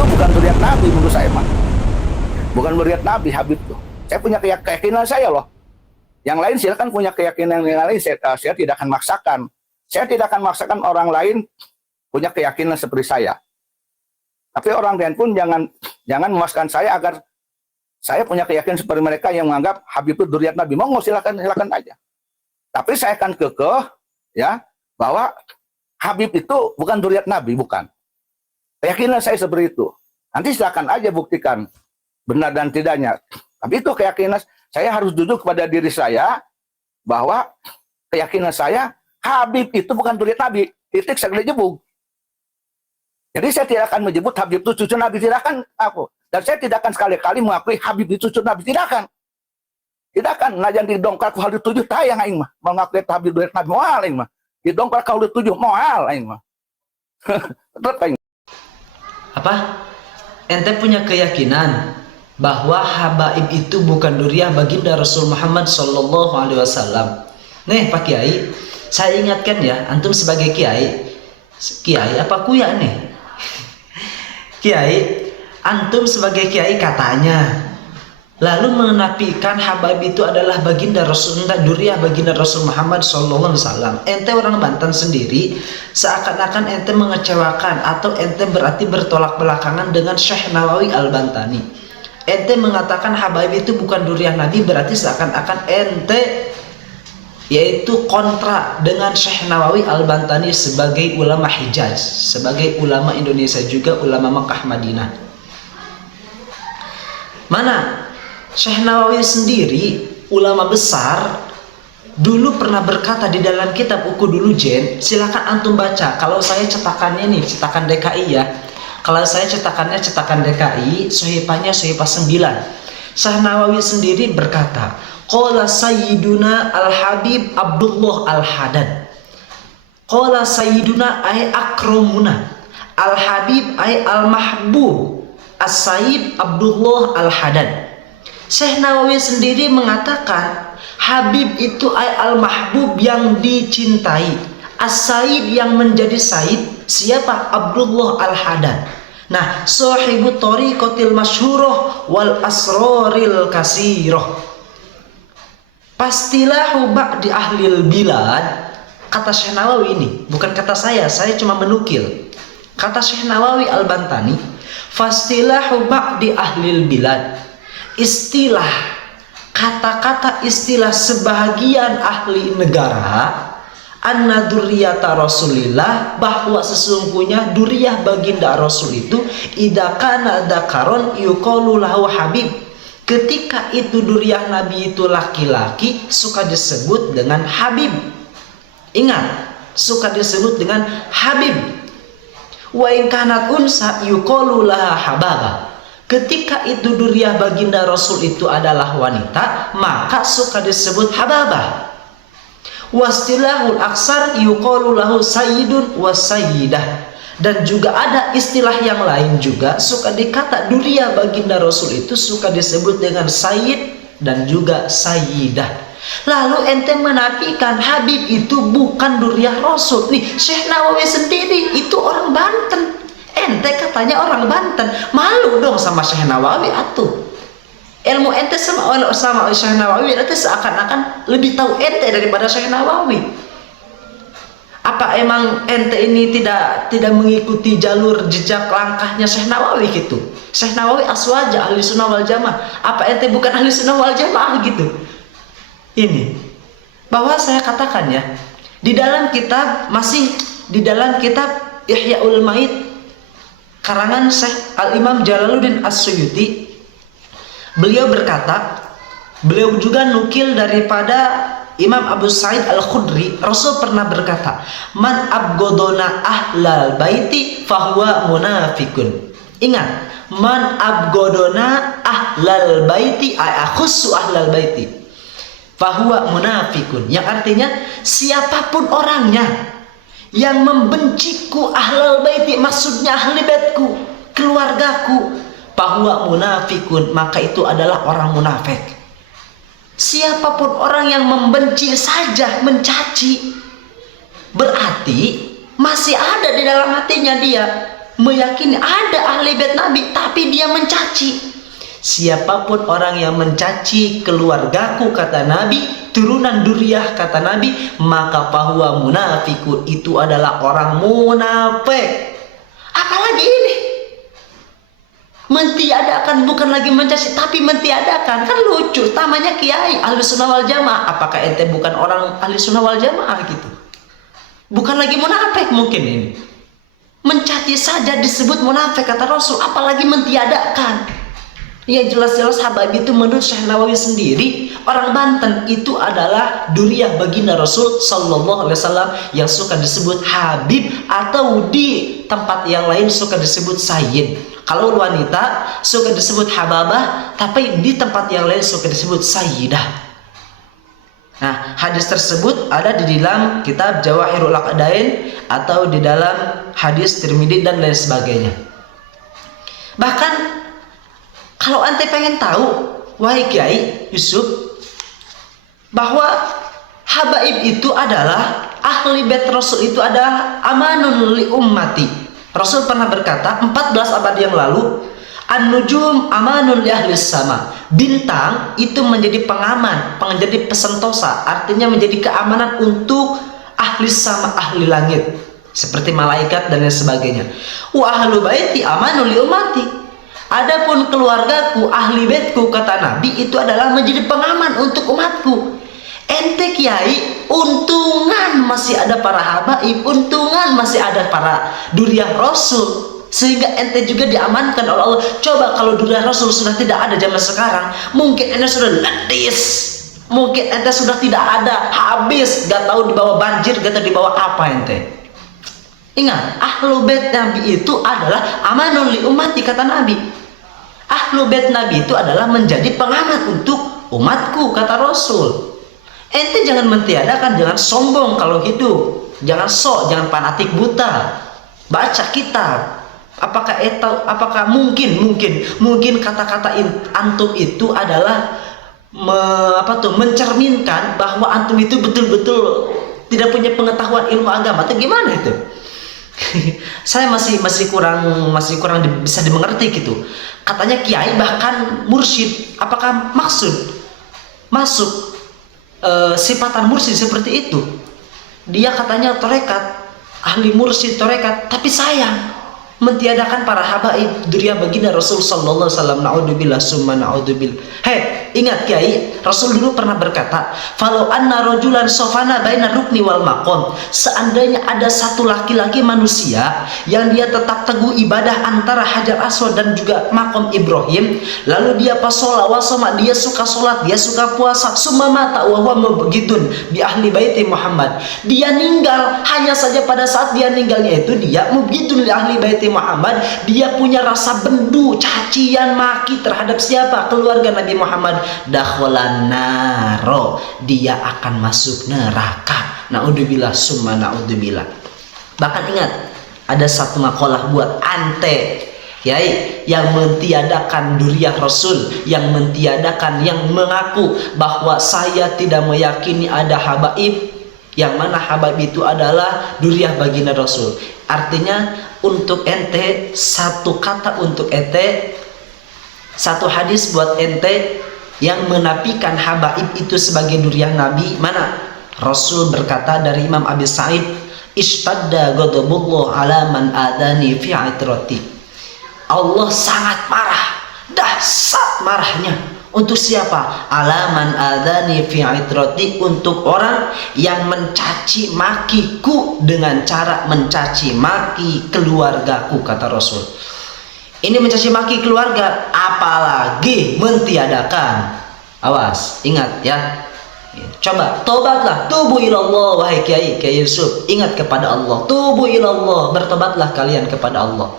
itu bukan zuriat Nabi menurut saya mah. Bukan zuriat Nabi Habib tuh. Saya punya keyakinan saya loh. Yang lain silakan punya keyakinan yang lain. Saya tidak akan maksakan. Saya tidak akan maksakan orang lain punya keyakinan seperti saya. Tapi orang lain pun jangan memaksakan saya agar saya punya keyakinan seperti mereka yang menganggap Habib itu zuriat Nabi. Mau silakan aja. Tapi saya akan kekeh ya bahwa Habib itu bukan zuriat Nabi, bukan. Keyakinan saya seperti itu. Nanti silakan aja buktikan benar dan tidaknya. Tapi itu keyakinan saya harus duduk kepada diri saya bahwa keyakinan saya Habib itu bukan zuriat Nabi. Titik saya jebuk. Jadi saya tidak akan menyebut Habib itu cucu Nabi, tidak akan aku. Dan saya tidak akan sekali-kali mengakui Habib itu cucu Nabi, tidak akan. Tidak akan. Nah yang didongkrak ke Haul 7 tayang aing mah. Mau ngakui Habib zuriat Nabi moal aing mah. Didongkrak ke Haul 7 moal aing mah. Tetap aing. Apa? Ente punya keyakinan bahwa Habaib itu bukan duriah baginda Rasul Muhammad Sallallahu Alaihi Wasallam. Nih Pak Kiai, saya ingatkan ya, antum sebagai Kiai apa kuya nih? Kiai, antum sebagai Kiai katanya, lalu menafikan Habaib itu adalah baginda Rasul, duriah baginda Rasul Muhammad Sallallahu Alaihi Wasallam. Ente orang Banten sendiri, seakan-akan ente mengecewakan atau ente berarti bertolak belakangan dengan Syekh Nawawi Al-Bantani. Ente mengatakan Habaib itu bukan duriah Nabi, berarti seakan-akan ente yaitu kontra dengan Syekh Nawawi Al-Bantani sebagai ulama Hijaz, sebagai ulama Indonesia juga ulama Mekah Madinah. Mana Syekh Nawawi sendiri ulama besar dulu pernah berkata di dalam kitab Ukudul Jen, silakan antum baca. Kalau saya cetakannya nih, cetakan DKI ya. Kalau saya cetakannya cetakan DKI, sohipahnya sohipah 9. Syekh Nawawi sendiri berkata, qala sayyiduna al-habib Abdullah al-Haddad. Qala sayyiduna ay akramuna. Al-habib ay al-mahbub. As-sayyid Abdullah al-Haddad. Syekh Nawawi sendiri mengatakan Habib itu ay al-mahbub yang dicintai, as-sayyid yang menjadi sayyid. Siapa? Abdullah al-Haddad. Nah, sahibu tariqatil masyhurah wal asraril kasirah. Pastilah ba'di ahlil bilad. Kata Syekh Nawawi ini, bukan kata saya cuma menukil. Kata Syekh Nawawi Al-Bantani, fastilahu ba'di ahlil bilad. Istilah, kata-kata istilah sebahagian ahli negara, anna duriyata Rasulillah, bahwa sesungguhnya duriyah baginda Rasul itu idza kana dzakaron yuqalu lahu habib. Ketika itu duriyah Nabi itu laki-laki, suka disebut dengan habib. Ingat, suka disebut dengan habib. Wa in kanat unsa yuqalu laha hababa. Ketika itu duriyah baginda Rasul itu adalah wanita, maka suka disebut hababah. Wastilahul aksar yuqalu lahu sayyidun wa sayyidah. Dan juga ada istilah yang lain juga, suka dikata duriyah baginda Rasul itu suka disebut dengan sayyid dan juga sayyidah. Lalu ente menafikan Habib itu bukan duriyah Rasul. Nih Syekh Nawawi sendiri itu orang Banten. Ente katanya orang Banten, malu dong sama Syekh Nawawi atuh. Ilmu ente sama Syekh Nawawi berarti seakan-akan lebih tahu ente daripada Syekh Nawawi. Apa emang ente ini tidak mengikuti jalur jejak langkahnya Syekh Nawawi gitu? Syekh Nawawi aswaja ahli sunnah wal jamaah. Apa ente bukan ahli sunnah wal jamaah gitu? Ini bahwa saya katakan ya, di dalam kitab Ihyaul Maid karangan Syekh Al-Imam Jalaluddin As-Suyuti, beliau berkata, beliau juga nukil daripada Imam Abu Sa'id Al-Khudri, Rasul pernah berkata, man abgodona ahlal baiti fahuwa munafikun. Ingat, man abgodona ahlal baiti akhussu ahlal baiti fahuwa munafikun, yang artinya siapapun orangnya yang membenciku ahlal baiti, maksudnya ahli baitku, keluargaku, fahuwa munafikun, maka itu adalah orang munafik. Siapapun orang yang membenci saja, mencaci, berarti masih ada di dalam hatinya dia meyakini ada ahli bait Nabi, tapi dia mencaci. Siapapun orang yang mencaci keluargaku, kata Nabi, turunan duriyah, kata Nabi, maka fahuwa munafikun, itu adalah orang munafik. Apalagi ini mentiadakan, bukan lagi mencaci tapi mentiadakan, kan lucu. Namanya kiai ahli sunnah wal jamaah, apakah ente bukan orang ahli sunnah wal jamaah gitu? Bukan lagi munafik mungkin ini. Mencaci saja disebut munafik kata Rasul, apalagi mentiadakan. Yang jelas-jelas Habib itu menurut Syekh Nawawi sendiri, orang Banten itu adalah duriyah baginda Rasul Sallallahu Alaihi Wasallam yang suka disebut Habib, atau di tempat yang lain suka disebut Sayyid. Kalau wanita suka disebut Hababah, tapi di tempat yang lain suka disebut Sayyidah. Nah, hadis tersebut ada di dalam kitab Jawahirul Aqdain atau di dalam hadis Tirmidzi dan lain sebagainya. Bahkan kalau ente pengen tahu, wahai Kiai Yusuf, bahwa habaib itu adalah ahli bait Rasul, itu adalah amanun li ummati. Rasul pernah berkata 14 abad yang lalu, an-nujum amanun li ahli sama. Bintang itu menjadi pengaman, menjadi pesentosa, artinya menjadi keamanan untuk ahli sama, ahli langit, seperti malaikat dan lain sebagainya. Wa ahlu baiti amanun li ummati. Adapun keluargaku, ahli baitku, kata Nabi, itu adalah menjadi pengaman untuk umatku. Ente kiai, untungan masih ada para habaib, untungan masih ada para duriyah Rasul, sehingga ente juga diamankan oleh Allah. Coba kalau duriyah Rasul sudah tidak ada zaman sekarang, mungkin ente sudah ledis, mungkin ente sudah tidak ada, habis, gak tahu dibawa banjir, gak tahu dibawa apa ente. Ingat, ahlu bait Nabi itu adalah amanun li ummati, kata Nabi. Ahlu bait Nabi itu adalah menjadi pengamat untuk umatku, kata Rasul. Ente jangan mentiadakan, jangan sombong kalau gitu. Jangan sok, jangan fanatik buta. Baca kitab. Apakah mungkin kata-kata antum itu adalah mencerminkan bahwa antum itu betul-betul tidak punya pengetahuan ilmu agama atau gimana itu? Saya masih kurang bisa dimengerti gitu. Katanya kiai bahkan mursyid, apakah masuk sifatan mursyid seperti itu? Dia katanya torekat, ahli mursyid torekat, tapi sayang mentiadakan para habaib duriyah baginda Rasul Sallallahu Alaihi Wasallam. Naudzubillah summa naudzubillah. Hei, ingat kiai, Rasul dulu pernah berkata, "Falau anna rajulan sofana baina rukni wal maqam." Seandainya ada satu laki-laki manusia yang dia tetap teguh ibadah antara Hajar Aswad dan juga makom Ibrahim, lalu dia pasola wasoma, dia suka sholat, dia suka puasa, summa mata wa huwa mubghidun bi ahli baiti Muhammad. Dia meninggal, hanya saja pada saat dia meninggalnya itu dia mubghidun li ahli baiti Muhammad, dia punya rasa bendu, cacian maki terhadap siapa? Keluarga Nabi Muhammad. Dakholan naro, dia akan masuk neraka. Naudzubillah summa naudzubillah. Bahkan ingat, ada satu makalah buat ante kiai yang mentiadakan duriyah Rasul, yang mentiadakan, yang mengaku bahwa saya tidak meyakini ada habaib, yang mana habaib itu adalah duriyah baginda Rasul. Artinya untuk ente, satu kata untuk ente, satu hadis buat ente yang menafikan habaib itu sebagai duriyah Nabi. Mana? Rasul berkata dari Imam Abi Sa'id, "Ishtadda ghadabullah ala man adani fi itrati." Allah sangat marah, dahsyat marahnya. Untuk siapa? Alaman adani fi itrati, untuk orang yang mencaci makiku dengan cara mencaci maki keluargaku, kata Rasul. Ini mencaci maki keluarga, apalagi mentiadakan. Awas, ingat ya. Coba tobatlah, tubu ilallah, wahai Kiai Yusuf, ingat kepada Allah, tubu ilallah, bertobatlah kalian kepada Allah.